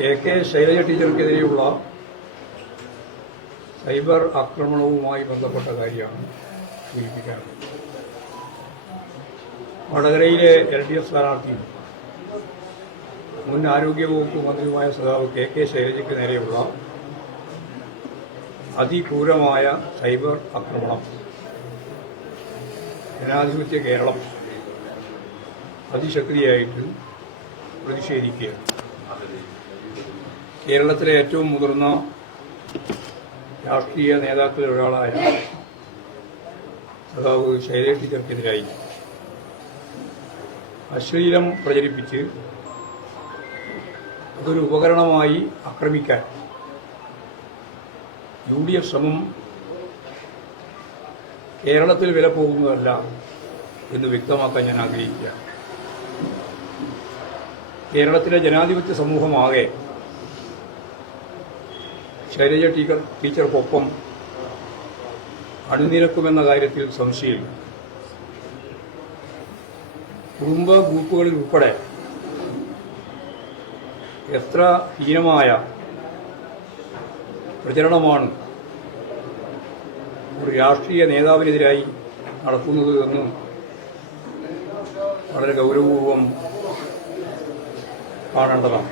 K Shailaja ടീച്ചർക്കെതിരെയുള്ള cyber ആക്രമണവുമായി ബന്ധപ്പെട്ട കാര്യമാണ് സൂചിപ്പിക്കാനുള്ളത്. വടകരയിലെ LDF സ്ഥാനാർത്ഥിയും മുൻ ആരോഗ്യവകുപ്പ് മന്ത്രിയുമായ സഖാവ് കെ ശൈലജയ്ക്ക് നേരെയുള്ള അതിക്രൂരമായ സൈബർ ആക്രമണം ജനാധിപത്യ കേരളം അതിശക്തിയായിട്ട് പ്രതിഷേധിക്കുകയാണ്. കേരളത്തിലെ ഏറ്റവും മുതിർന്ന രാഷ്ട്രീയ നേതാക്കളിൽ ഒരാളായ സഖാവ് ശൈലജ ടീച്ചർക്കെതിരായി അശ്ലീലം പ്രചരിപ്പിച്ച് അതൊരു ഉപകരണമായി ആക്രമിക്കാൻ UDF ശ്രമം കേരളത്തിൽ വില പോകുന്നതല്ല എന്ന് വ്യക്തമാക്കാൻ ഞാൻ ആഗ്രഹിക്കുകയാണ്. കേരളത്തിലെ ജനാധിപത്യ സമൂഹമാകെ ശൈലജ ടീച്ചർക്കൊപ്പം അണിനിരക്കുമെന്ന കാര്യത്തിൽ സംശയമില്ല. കുടുംബ ഗ്രൂപ്പുകളിൽ ഉൾപ്പെടെ എത്ര ഹീനമായ പ്രചരണമാണ് ഒരു രാഷ്ട്രീയ നേതാവിനെതിരായി നടത്തുന്നത് എന്ന് വളരെ ഗൗരവപൂർവം കാണേണ്ടതാണ്.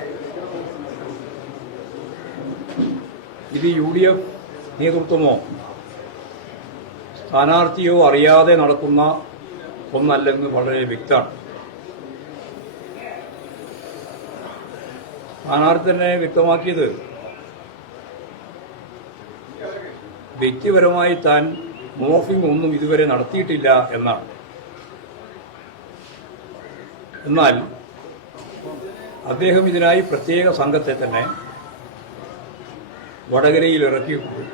ഇത് UDF നേതൃത്വമോ സ്ഥാനാർത്ഥിയോ അറിയാതെ നടക്കുന്ന ഒന്നല്ലെന്ന് വളരെ വ്യക്തമാണ്. സ്ഥാനാർത്ഥി തന്നെ വ്യക്തമാക്കിയത് വ്യക്തിപരമായി താൻ മോർഫിംഗ് ഒന്നും ഇതുവരെ നടത്തിയിട്ടില്ല എന്നാണ്. എന്നാൽ അദ്ദേഹം ഇതിനായി പ്രത്യേക സംഘത്തെ തന്നെ വടകരയിൽ ഇറക്കിയിട്ടുണ്ട്.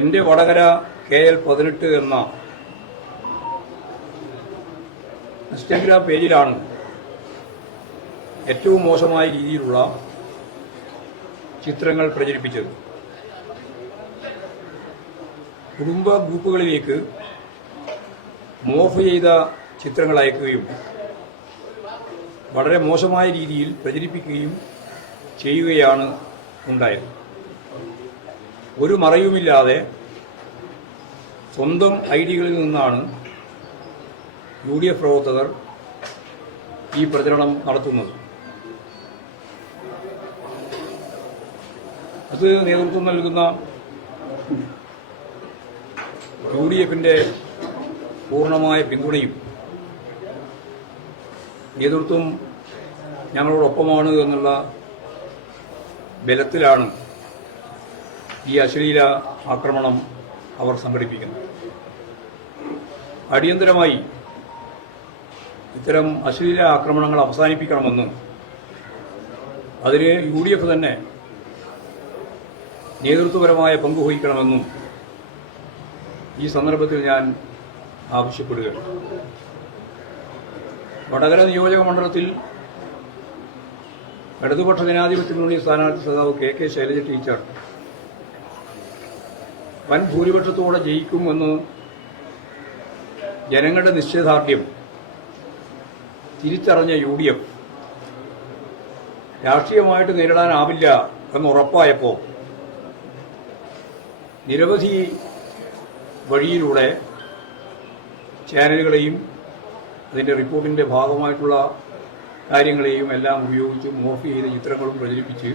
എന്റെ വടകര KL18 എന്ന ഇൻസ്റ്റഗ്രാം പേജിലാണ് ഏറ്റവും മോശമായ രീതിയിലുള്ള ചിത്രങ്ങൾ പ്രചരിപ്പിച്ചത്. കുടുംബ ഗ്രൂപ്പുകളിലേക്ക് മോർഫ് ചെയ്ത ചിത്രങ്ങൾ അയക്കുകയും വളരെ മോശമായ രീതിയിൽ പ്രചരിപ്പിക്കുകയും ചെയ്യുകയാണ് ഉണ്ടായത്. ഒരു മറയുമില്ലാതെ സ്വന്തം ഐഡികളിൽ നിന്നാണ് UDF പ്രവർത്തകർ ഈ പ്രചരണം നടത്തുന്നത്. അത് നേതൃത്വം നൽകുന്ന UDFന്റെ പൂർണ്ണമായ പിന്തുണയും നേതൃത്വം ഞങ്ങളോടൊപ്പമാണ് എന്നുള്ള ബലത്തിലാണ് ഈ അശ്ലീല ആക്രമണം അവർ സംഘടിപ്പിക്കുന്നത്. അടിയന്തരമായി ഇത്തരം അശ്ലീല ആക്രമണങ്ങൾ അവസാനിപ്പിക്കണമെന്നും അതിന് UDF തന്നെ നേതൃത്വപരമായ പങ്കുവഹിക്കണമെന്നും ഈ സന്ദർഭത്തിൽ ഞാൻ ആവശ്യപ്പെടുകയാണ്. വടകര നിയോജക മണ്ഡലത്തിൽ ഇടതുപക്ഷ ജനാധിപത്യ മുന്നണി സ്ഥാനാർത്ഥി സഖാവ് കെ ശൈലജ ടീച്ചർ വൻ ഭൂരിപക്ഷത്തോടെ ജയിക്കുമെന്ന് ജനങ്ങളുടെ നിശ്ചയദാർഢ്യം തിരിച്ചറിഞ്ഞ UDF രാഷ്ട്രീയമായിട്ട് നേരിടാനാവില്ല എന്നുറപ്പായപ്പോൾ നിരവധി വഴിയിലൂടെ ചാനലുകളെയും അതിന്റെ റിപ്പോർട്ടിന്റെ ഭാഗമായിട്ടുള്ള കാര്യങ്ങളെയും എല്ലാം ഉപയോഗിച്ച് മോർഫ് ചെയ്ത ചിത്രങ്ങളും പ്രചരിപ്പിച്ച്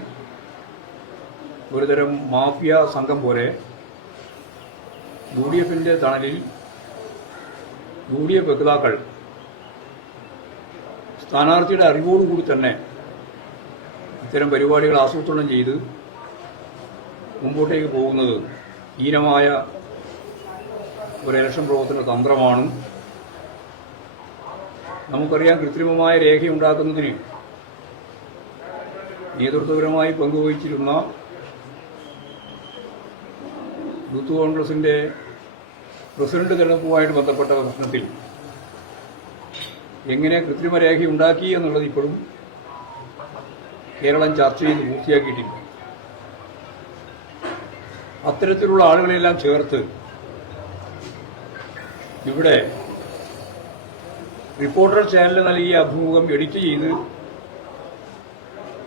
ഒരുതരം മാഫിയ സംഘം പോലെ UDFന്റെ തണലിൽ UDF വക്താക്കൾ സ്ഥാനാർത്ഥിയുടെ അറിവോടുകൂടി തന്നെ ഇത്തരം പരിപാടികൾ ആസൂത്രണം ചെയ്ത് മുമ്പോട്ടേക്ക് പോകുന്നത് ഹീനമായ ഒരു ഇലക്ഷൻ പ്രവർത്തന തന്ത്രമാണ്. നമുക്കറിയാം, കൃത്രിമമായ രേഖയുണ്ടാക്കുന്നതിന് നേതൃത്വപരമായി പങ്കുവഹിച്ചിരുന്ന യൂത്ത് കോൺഗ്രസിന്റെ പ്രസിഡന്റ് തെരഞ്ഞെടുപ്പുമായിട്ട് ബന്ധപ്പെട്ട പ്രശ്നത്തിൽ എങ്ങനെ കൃത്രിമ രേഖയുണ്ടാക്കി എന്നുള്ളത് ഇപ്പോഴും കേരളം ചർച്ച ചെയ്ത് പൂർത്തിയാക്കിയിട്ടില്ല. അത്തരത്തിലുള്ള ആളുകളെല്ലാം ചേർത്ത് ഇവിടെ റിപ്പോർട്ടർ ചാനൽ നൽകിയ അഭിമുഖം എഡിറ്റ് ചെയ്ത്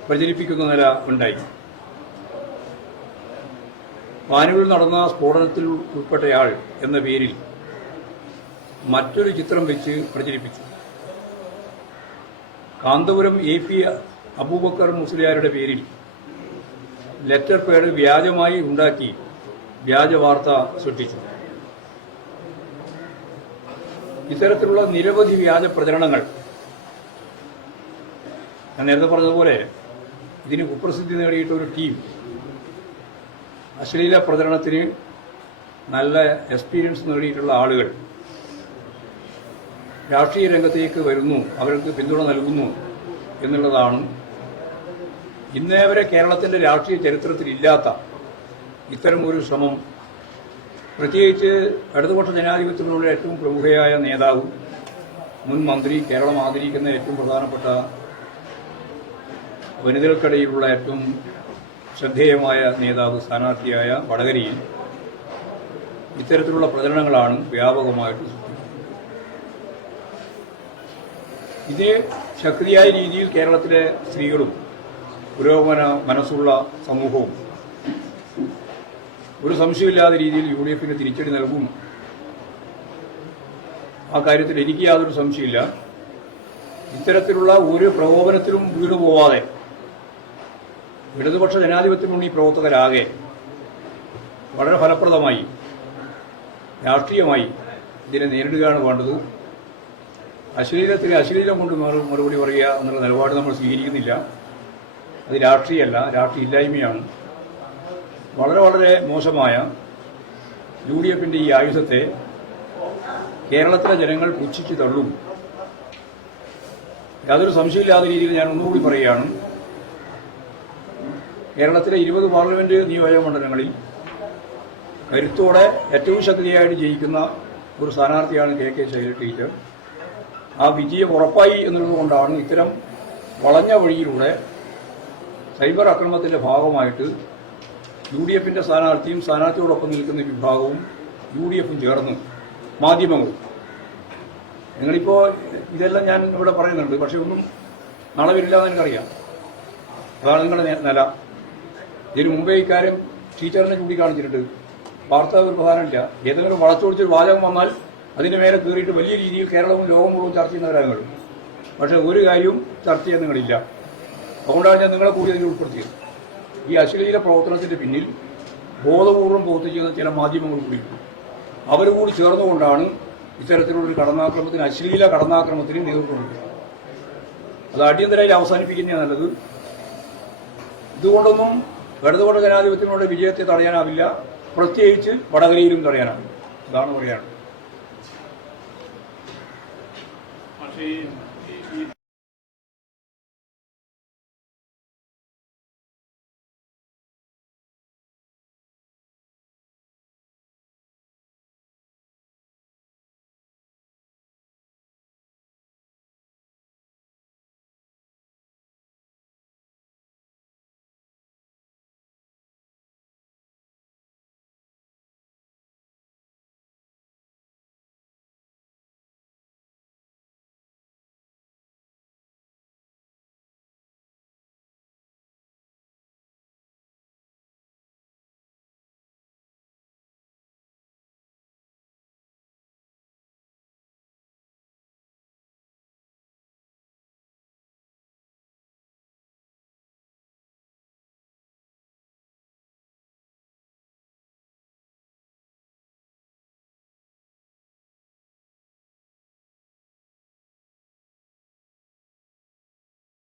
പ്രചരിപ്പിക്കുന്ന നില ഉണ്ടായി. പാനൂരിൽ നടന്ന സ്ഫോടനത്തിൽ ഉൾപ്പെട്ടയാൾ എന്ന പേരിൽ മറ്റൊരു ചിത്രം വെച്ച് പ്രചരിപ്പിച്ചു. കാന്തപുരം AP അബൂബക്കർ മുസ്ലിയാരുടെ പേരിൽ ലെറ്റർ പേഡ് വ്യാജമായി ഉണ്ടാക്കി വ്യാജ വാർത്ത സൃഷ്ടിച്ചു. ഇത്തരത്തിലുള്ള നിരവധി വ്യാജ പ്രചരണങ്ങൾ, ഞാൻ നേരത്തെ പറഞ്ഞതുപോലെ ഇതിന് കുപ്രസിദ്ധി നേടിയിട്ട ഒരു ടീം, അശ്ലീല പ്രചരണത്തിന് നല്ല എക്സ്പീരിയൻസ് നേടിയിട്ടുള്ള ആളുകൾ രാഷ്ട്രീയ രംഗത്തേക്ക് വരുന്നു, അവർക്ക് പിന്തുണ നൽകുന്നു എന്നുള്ളതാണ് ഇന്നേ വരെ കേരളത്തിന്റെ രാഷ്ട്രീയ ചരിത്രത്തിലില്ലാത്ത ഇത്തരം ഒരു ശ്രമം. പ്രത്യേകിച്ച് ഇടതുപക്ഷ ജനാധിപത്യത്തിലുള്ള ഏറ്റവും പ്രമുഖയായ നേതാവ്, മുൻ മന്ത്രി, കേരളം ആദരിക്കുന്ന ഏറ്റവും പ്രധാനപ്പെട്ട വനിതകൾക്കിടയിലുള്ള ഏറ്റവും ശ്രദ്ധേയമായ നേതാവ് സ്ഥാനാർത്ഥിയായ വടകരയിൽ ഇത്തരത്തിലുള്ള പ്രചരണങ്ങളാണ് വ്യാപകമായിട്ട് സൃഷ്ടിക്കുന്നത്. ഇതേ ശക്തിയായ രീതിയിൽ കേരളത്തിലെ സ്ത്രീകളും പുരോഗമന മനസ്സുള്ള സമൂഹവും ഒരു സംശയമില്ലാത്ത രീതിയിൽ UDFന് തിരിച്ചടി നൽകും. ആ കാര്യത്തിൽ എനിക്ക് യാതൊരു സംശയമില്ല. ഇത്തരത്തിലുള്ള ഒരു പ്രകോപനത്തിലും വീണുപോവാതെ ഇടതുപക്ഷ ജനാധിപത്യ മുന്നണി പ്രവർത്തകരാകെ വളരെ ഫലപ്രദമായി രാഷ്ട്രീയമായി ഇതിനെ നേരിടുകയാണ് വേണ്ടത്. അശ്ലീലത്തിന് അശ്ലീലം കൊണ്ട് മറുപടി പറയുക എന്നുള്ള നിലപാട് നമ്മൾ സ്വീകരിക്കുന്നില്ല. അത് രാഷ്ട്രീയമല്ല, രാഷ്ട്രീയ ഇല്ലായ്മയാണ്. വളരെ വളരെ മോശമായ UDFന്റെ ഈ ആയുധത്തെ കേരളത്തിലെ ജനങ്ങൾ പുച്ഛിച്ചു തള്ളും. യാതൊരു സംശയമില്ലാത്ത രീതിയിൽ ഞാൻ ഒന്നുകൂടി പറയുകയാണ്, കേരളത്തിലെ 20 പാർലമെന്റ് നിയോജകമണ്ഡലങ്ങളിൽ കരുത്തോടെ ഏറ്റവും ശക്തിയായിട്ട് ജയിക്കുന്ന ഒരു സ്ഥാനാർത്ഥിയാണ് KK ശൈലജ ടീച്ചർ. ആ വിജയം ഉറപ്പായി എന്നുള്ളതുകൊണ്ടാണ് ഇത്തരം വളഞ്ഞ വഴിയിലൂടെ സൈബർ ആക്രമണത്തിന്റെ ഭാഗമായിട്ട് UDFന്റെ സ്ഥാനാർത്ഥിയും സ്ഥാനാർത്ഥിയോടൊപ്പം നിൽക്കുന്ന വിഭാഗവും UDFും ചേർന്ന് മാധ്യമങ്ങളും, നിങ്ങളിപ്പോൾ ഇതെല്ലാം ഞാൻ ഇവിടെ പറയുന്നുണ്ട്, പക്ഷെ ഒന്നും നാളെ വരില്ല എന്ന് എനിക്കറിയാം. അതാണ് നിങ്ങളുടെ നില. ഇതിന് മുമ്പേ ഇക്കാര്യം ടീച്ചറിനെ ചൂണ്ടിക്കാണിച്ചിട്ടുണ്ട്. വാർത്ത ഒരു പ്രധാനമില്ല. ഏതെങ്കിലും വളച്ചൊടിച്ചൊരു വാചകം വന്നാൽ അതിന്റെ മേലെ കയറിയിട്ട് വലിയ രീതിയിൽ കേരളവും ലോകം മുഴുവൻ ചർച്ച ചെയ്യുന്നവരാണ്. പക്ഷെ ഒരു കാര്യവും ചർച്ച ചെയ്യാൻ നിങ്ങളില്ല. അതുകൊണ്ടാണ് ഞാൻ നിങ്ങളെ കൂടി അതിൽ ഉൾപ്പെടുത്തിയത്. ഈ അശ്ലീല പ്രവർത്തനത്തിന്റെ പിന്നിൽ ബോധപൂർവം പ്രവർത്തിക്കുന്ന ചില മാധ്യമങ്ങൾ കൂടി, അവർ കൂടി ചേർന്നുകൊണ്ടാണ് ഇത്തരത്തിലുള്ളൊരു കടന്നാക്രമണത്തിന്, അശ്ലീല കടന്നാക്രമണത്തിന് നേതൃത്വം കൊടുക്കുന്നത്. അത് അടിയന്തരമായി അവസാനിപ്പിക്കുന്നതാണ് നല്ലത്. ഇതുകൊണ്ടൊന്നും ഇടതുപക്ഷ ജനാധിപത്യങ്ങളുടെ വിജയത്തെ തടയാനാവില്ല, പ്രത്യേകിച്ച് വടകരയിലും തടയാനാവില്ല. അതാണ് പറയാനുള്ളത്.